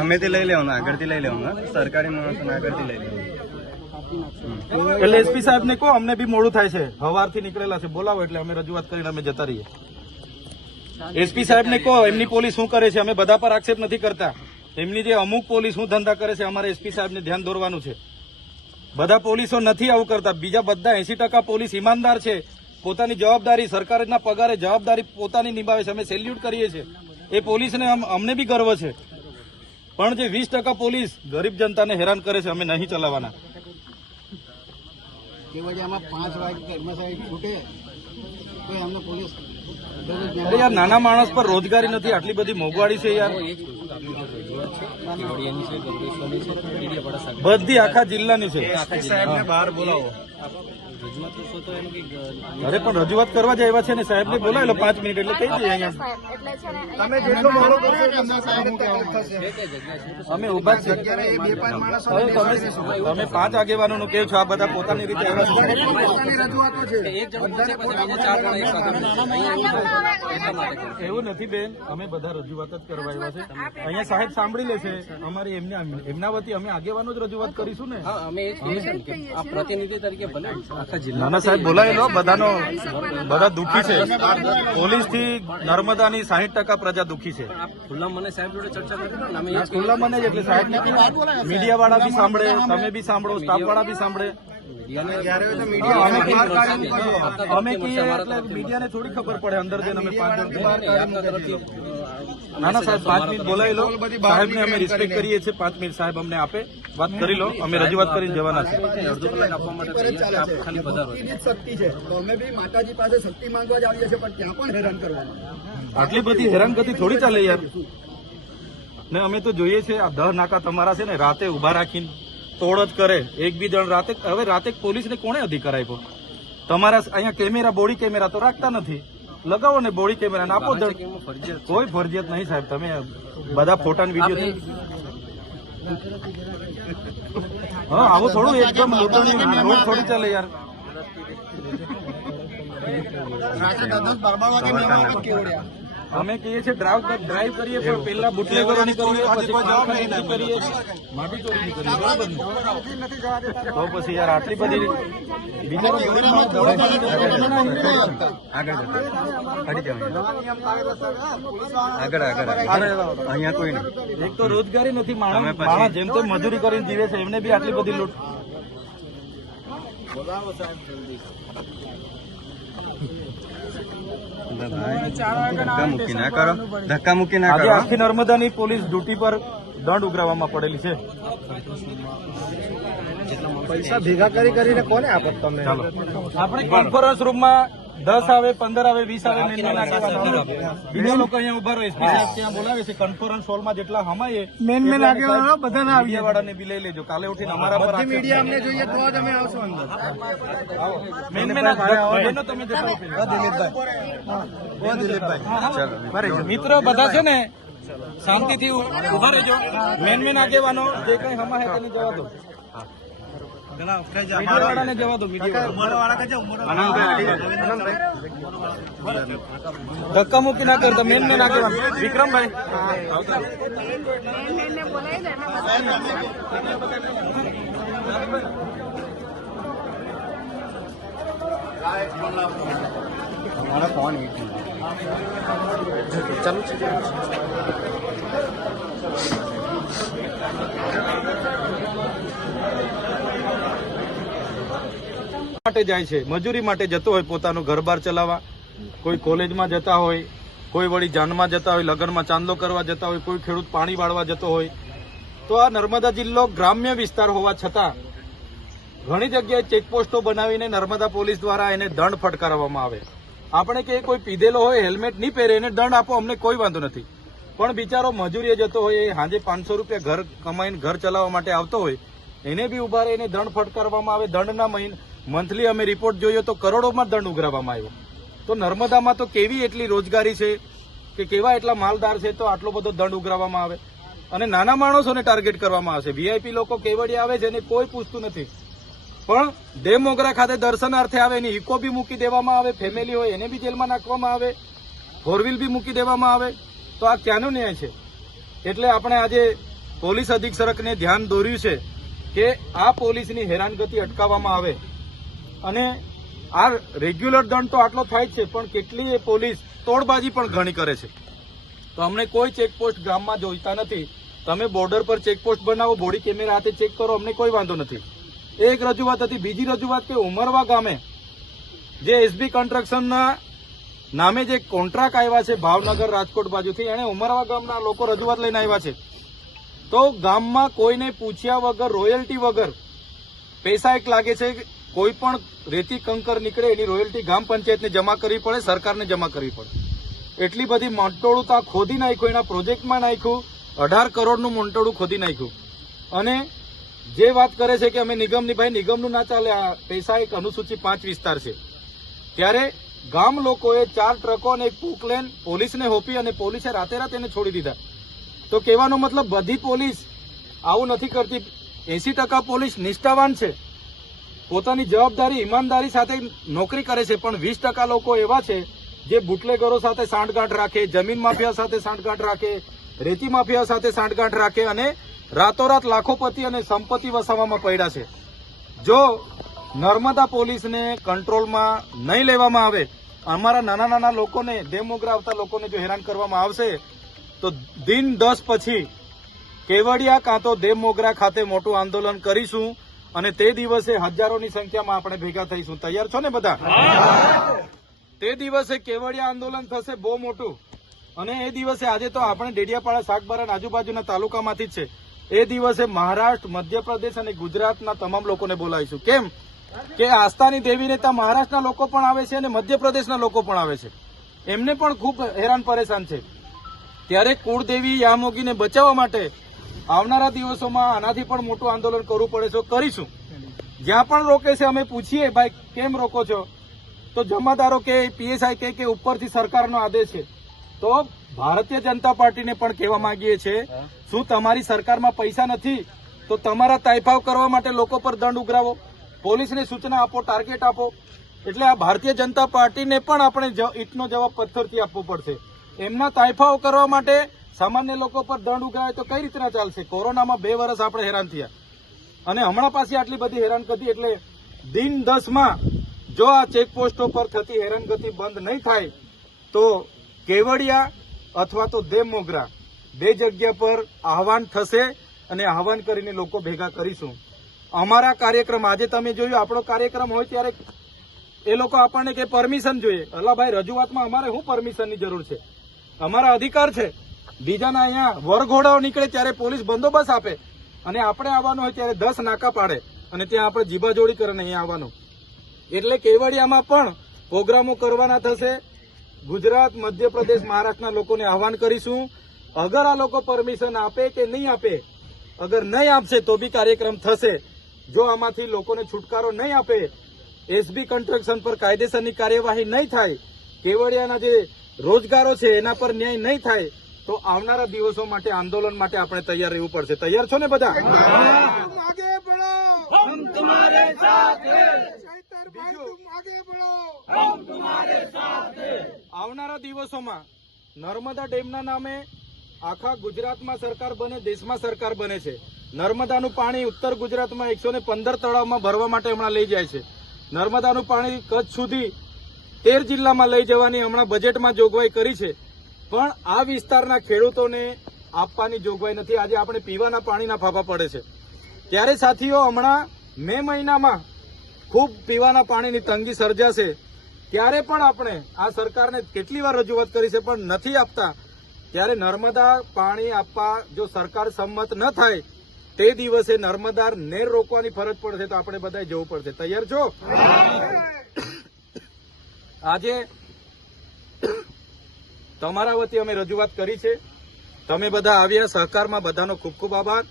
અમે તે લઈ લેવાનું આગળથી લઈ લેવાનું સરકારી માણસોને આગળથી લઈ લેવાનું એટલે એસપી સાહેબ ને કહો અમને બી મોડું થાય છે હવારથી નીકળેલા છે બોલાવો એટલે અમે રજૂઆત કરીને અમે જતા રહીએ એસપી સાહેબ ને કહો એમની પોલીસ શું કરે છે અમે બધા પર આક્ષેપ નથી કરતા એમની જે અમુક પોલીસ શું ધંધા કરે છે અમારે એસપી સાહેબ ને ધ્યાન દોરવાનું છે બધા પોલીસો નથી આવું કરતા બીજા બધા એસી ટકા પોલીસ ઈમાનદાર છે પોતાની જવાબદારી સરકારના પગારે જવાબદારી પોતાની નિભાવે છે અમે સેલ્યુટ કરીએ છીએ એ પોલીસ ને અમને બી ગર્વ છે પણ જે વીસ ટકા પોલીસ ગરીબ જનતાને હેરાન કરે છે અમે નહીં ચલાવવાના યાર નાના માણસ પર રોજગારી નથી આટલી બધી મોંઘવાડી છે યાર બધી આખા જિલ્લાની છે બહાર બોલાવો અરે પણ રજૂઆત કરવા જ આવ્યા છે ને સાહેબ ને બોલાવેલો પાંચ મિનિટ એટલે કઈ જાય અહીંયા અમે ઉભા છે તમે પાંચ આગેવાનો નું કેવું છો આ બધા પોતાની રીતે એવું નથી બેન અમે બધા રજૂઆત જ કરવા આવ્યા છે અહીંયા સાહેબ સાંભળી લે છે અમારી એમના એમના વતી અમે આગેવાનો જ રજૂઆત કરીશું ને અમે પ્રતિનિધિ તરીકે ભલે નાના સાહેબ બોલાયેલો બધાનો બધા દુઃખી છે પોલીસ થી નર્મદાની સાહીઠ ટકા પ્રજા દુઃખી છે ખુલ્લા મને સાહેબ જોડે ચર્ચા કરી મીડિયા વાળા બી સાંભળે તમે બી સાંભળો સ્ટાફ વાળા બી સાંભળે અમે સાહેબ પાંચ મિનિટ બોલાવી લો સાહેબને અમે રિસ્પેક્ટ કરીએ છીએ પાંચ મિનિટ સાહેબ અમને આપે વાત કરી લો અમે રજૂઆત કરીને જવાના છે છીએ આટલી બધી હેરાનગતિ થોડી ચાલે યાર ને અમે તો જોઈએ છે આ દર નાકા તમારા છે ને રાતે ઉભા રાખીને તોડ જ કરે એક બી જણ રાતે હવે રાતે પોલીસને કોણે અધિકાર આપ્યો તમારા અહીંયા કેમેરા બોડી કેમેરા તો રાખતા નથી લગાવો ને બોડી કેમેરા આપો દંડ કોઈ ફરજિયાત નહીં સાહેબ તમે બધા ફોટા વિડીયો હા આવું થોડું એકદમ લોટણી રોડ થોડી ચાલે યાર રાતે દસ બાર બાર વાગે મહેમાન કેવડ્યા અમે કહીએ છીએ ડ્રાઈવ ડ્રાઈવ કરીએ પણ પહેલા બુટલેગરોની કરીએ તો પછી યાર આટલી બધી એક તો રોજગારી નથી માણસ માણસ જેમ તેમ મજૂરી કરીને જીવે છે એમને બી આટલી બધી લૂંટ બોલાવો સાહેબ જલ્દી ધક્કા મૂકી ના કરો આખી નર્મદાની પોલીસ ડ્યુટી પર દંડ ઉઘરાવવામાં પડેલી છે પૈસા ભેગા કરી કરીને કોને આપત તમે આપણે કોન્ફરન્સ રૂમમાં દસ આવે પંદર આવે વીસ આવે બીજા લોકો અહીંયા ઉભા રહે સ્પીચ ત્યાં બોલાવે છે કોન્ફરન્સ હોલ માં જેટલા હમાયે મેન મેન આગેવાનો બધાને આવી વાળાને બી લઈ લેજો કાલે ઉઠીને અમારા મીડિયા અમને જોઈએ તો તમે આવશો અંદર મેન મેન આગેવાનો તમે દિલીપભાઈ મિત્રો બધા છે ને શાંતિથી ઉભા રહેજો મેન મેન આગેવાનો જે કઈ હમા હે તેને જવા દો ધક્કા મૂકી ના કરતા મેન ને ના કરવા વિક્રમભાઈ મારા ફોન ચાલુ છે માટે જાય છે મજૂરી માટે જતો હોય પોતાનું ઘરબાર ચલાવવા કોઈ કોલેજમાં જતા હોય કોઈ વળી જાનમાં જતા હોય લગ્નમાં ચાંદલો કરવા જતા હોય કોઈ ખેડૂત પાણી વાળવા જતો હોય તો આ નર્મદા જિલ્લો ગ્રામ્ય વિસ્તાર હોવા છતાં ઘણી જગ્યાએ ચેકપોસ્ટો બનાવીને નર્મદા પોલીસ દ્વારા એને દંડ ફટકારવામાં આવે આપણે કે કોઈ પીધેલો હોય હેલ્મેટ નહીં પહેરે એને દંડ આપો અમને કોઈ વાંધો નથી પણ બિચારો મજૂરીએ જતો હોય એ સાંજે પાંચસો રૂપિયા ઘર કમાઈને ઘર ચલાવવા માટે આવતો હોય એને બી ઉભા રહીને દંડ ફટકારવામાં આવે દંડના મહિના મંથલી અમે રિપોર્ટ જોઈએ તો કરોડોમાં દંડ ઉઘરાવવામાં આવ્યો તો નર્મદામાં તો કેવી એટલી રોજગારી છે કે કેવા એટલા માલદાર છે તો આટલો બધો દંડ ઉઘરાવવામાં આવે અને નાના માણસોને ટાર્ગેટ કરવામાં આવશે વીઆઈપી લોકો કેવડિયા આવે છે એને કોઈ પૂછતું નથી પણ ડેમોગરા ખાતે દર્શનાર્થે આવે એની ઇકો બી મૂકી દેવામાં આવે ફેમિલી હોય એને બી જેલમાં નાખવામાં આવે ફોરવ્હીલ બી મૂકી દેવામાં આવે તો આ ક્યાંનો ન્યાય છે એટલે આપણે આજે પોલીસ અધિક્ષકને ધ્યાન દોર્યું છે કે આ પોલીસની હેરાનગતિ અટકાવવામાં આવે અને આ રેગ્યુલર દંડ તો આટલો થાય છે પણ કેટલી પોલીસ તોડબાજી પણ ઘણી કરે છે તો અમને કોઈ ચેકપોસ્ટ ગામમાં જોઈતા નથી તમે બોર્ડર પર ચેકપોસ્ટ બનાવો બોડી કેમેરા હાથે ચેક કરો અમને કોઈ વાંધો નથી એક રજૂઆત હતી બીજી રજૂઆત કે ઉમરવા ગામે જે એસબી કન્સ્ટ્રક્શનના નામે જે કોન્ટ્રાક્ટ આવ્યા છે ભાવનગર રાજકોટ બાજુથી એણે ઉમરવા ગામના લોકો રજૂઆત લઈને આવ્યા છે તો ગામમાં કોઈને પૂછ્યા વગર રોયલ્ટી વગર પૈસા એક લાગે છે કોઈ પણ રેતી કંકર નીકળે એની રોયલ્ટી ગામ પંચાયતને જમા કરવી પડે સરકારને જમા કરવી પડે એટલી બધી મંટોળું તો ખોદી નાખ્યું એના પ્રોજેક્ટમાં નાખ્યું અઢાર કરોડનું મંટોળું ખોદી નાખ્યું અને જે વાત કરે છે કે અમે નિગમની ભાઈ નિગમનું ના ચાલે આ પૈસા એક અનુસૂચિત પાંચ વિસ્તાર છે ત્યારે ગામ લોકોએ ચાર ટ્રકો અને એક પોકલેન પોલીસને હોપી અને પોલીસે રાતે રાતે એને છોડી દીધા તો કહેવાનો મતલબ બધી પોલીસ આવું નથી કરતી એસી ટકા પોલીસ નિષ્ઠાવાન છે પોતાની જવાબદારી ઈમાનદારી સાથે નોકરી કરે છે પણ વીસ ટકા લોકો એવા છે જે બુટલેગરો સાથે સાંઠગાંઠ રાખે જમીન માફિયા સાથે સાંઠગાંઠ રાખે રેતી માફિયા સાથે સાંઠગાંઠ રાખે અને રાતોરાત લાખોપતિ અને સંપત્તિ વસાવવામાં પડ્યા છે જો નર્મદા પોલીસને કંટ્રોલમાં નહીં લેવામાં આવે અમારા નાના નાના લોકોને ડેમોગ્રા આવતા લોકોને જો હેરાન કરવામાં આવશે તો દિન દસ પછી કેવડિયા કાં તો ડેમોગ્રા ખાતે મોટું આંદોલન કરીશું અને તે દિવસે હજારોની સંખ્યામાં આપણે ભેગા થઈશું તૈયાર છો ને બધા તે દિવસે કેવડિયા આંદોલન થશે બહુ મોટું અને એ દિવસે આજે તો આપણે ડેડિયાપાડા શાકબારા આજુબાજુના તાલુકામાંથી જ છે એ દિવસે મહારાષ્ટ્ર મધ્યપ્રદેશ અને ગુજરાતના તમામ લોકોને બોલાવીશું કેમ કે આસ્થાની દેવીને ત્યાં મહારાષ્ટ્રના લોકો પણ આવે છે અને મધ્યપ્રદેશના લોકો પણ આવે છે એમને પણ ખૂબ હેરાન પરેશાન છે ત્યારે કુળદેવી યામોગીને બચાવવા માટે આવનારા દિવસોમાં આનાથી પણ મોટું આંદોલન કરવું પડે છે કરીશું જ્યાં પણ રોકે છે અમે પૂછીએ ભાઈ કેમ રોકો છો તો જમાદારો કે પીએસઆઈ કે કે ઉપરથી સરકારનો આદેશ છે તો ભારતીય જનતા પાર્ટીને પણ કહેવા માંગીએ છીએ શું તમારી સરકારમાં પૈસા નથી તો તમારા તાઇફાવ કરવા માટે લોકો પર દંડ ઉઘરાવો પોલીસને સૂચના આપો ટાર્ગેટ આપો એટલે આ ભારતીય જનતા પાર્ટીને પણ આપણે ઈટનો જવાબ પથ્થરથી આપવો પડશે એમના તાઇફાઓ કરવા માટે સામાન્ય લોકો પર દંડ ઉગાવે તો કઈ રીતના ચાલશે કોરોનામાં બે વર્ષ આપણે હેરાન થયા અને હમણાં પાસે આટલી બધી હેરાનગતિ એટલે દિન દસમાં જો આ ચેકપોસ્ટો પર થતી હેરાનગતિ બંધ નહીં થાય તો કેવડિયા અથવા તો દેવમોગરા બે જગ્યા પર આહવાન થશે અને આહવાન કરીને લોકો ભેગા કરીશું અમારા કાર્યક્રમ આજે તમે જોયું આપણો કાર્યક્રમ હોય ત્યારે એ લોકો આપણને કે પરમિશન જોઈએ અલા ભાઈ રજૂઆતમાં અમારે શું પરમિશનની જરૂર છે અમારા અધિકાર છે બીજાના અહીંયા વરઘોડાઓ નીકળે ત્યારે પોલીસ બંદોબસ્ત આપે અને આપણે આવવાનું હોય ત્યારે દસ નાકા પાડે અને ત્યાં આપણે જીબાજોડી કરીને અહીંયા આવવાનું એટલે કેવડિયામાં પણ પ્રોગ્રામો કરવાના થશે ગુજરાત મધ્યપ્રદેશ મહારાષ્ટ્રના લોકોને આહવાન કરીશું અગર આ લોકો પરમિશન આપે કે નહીં આપે અગર નહીં આપશે તો બી કાર્યક્રમ થશે જો આમાંથી લોકોને છુટકારો નહીં આપે એસબી કન્સ્ટ્રક્શન પર કાયદેસરની કાર્યવાહી નહીં થાય કેવડિયાના જે રોજગારો છે એના પર ન્યાય નહીં થાય તો આવનારા દિવસો માટે આંદોલન માટે આપણે તૈયાર રહેવું પડશે તૈયાર છો ને બધા આવનારા દિવસોમાં નર્મદા ડેમના નામે આખા ગુજરાતમાં સરકાર બને દેશમાં સરકાર બને છે નર્મદાનું પાણી ઉત્તર ગુજરાતમાં એકસો ને પંદર તળાવમાં ભરવા માટે હમણાં લઈ જાય છે નર્મદાનું પાણી કચ્છ સુધી તેર જિલ્લામાં લઈ જવાની હમણાં બજેટમાં જોગવાઈ કરી છે પણ આ વિસ્તારના ખેડૂતોને આપવાની જોગવાઈ નથી આજે આપણે પીવાના પાણીના ફાફા પડે છે ત્યારે સાથીઓ હમણાં મે મહિનામાં ખૂબ પીવાના પાણીની તંગી સર્જાશે ત્યારે પણ આપણે આ સરકારને કેટલી વાર રજૂઆત કરી છે પણ નથી આપતા ત્યારે નર્મદા પાણી આપવા જો સરકાર સંમત ન થાય તે દિવસે નર્મદા નેર રોકવાની ફરજ પડશે તો આપણે બધાએ જવું પડશે તૈયાર છો આજે તમારા વતી અમે રજૂઆત કરી છે તમે બધા આવ્યા સહકારમાં બધાનો ખૂબ ખૂબ આભાર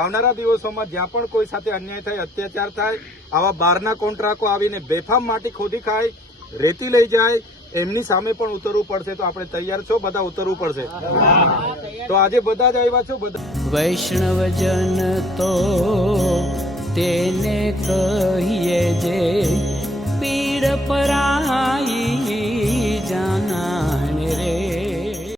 આવનારા દિવસોમાં જ્યાં પણ કોઈ સાથે અન્યાય થાય અત્યાચાર થાય આવા બહારના કોન્ટ્રાકો આવીને બેફામ માટી ખોદી ખાય રેતી લઈ જાય એમની સામે પણ ઉતરવું પડશે તો આપણે તૈયાર છો બધા ઉતરવું પડશે તો આજે બધા જ આવ્યા છો બધા વૈષ્ણવજન તો તેને કહીએ જે પીડ પરાઈ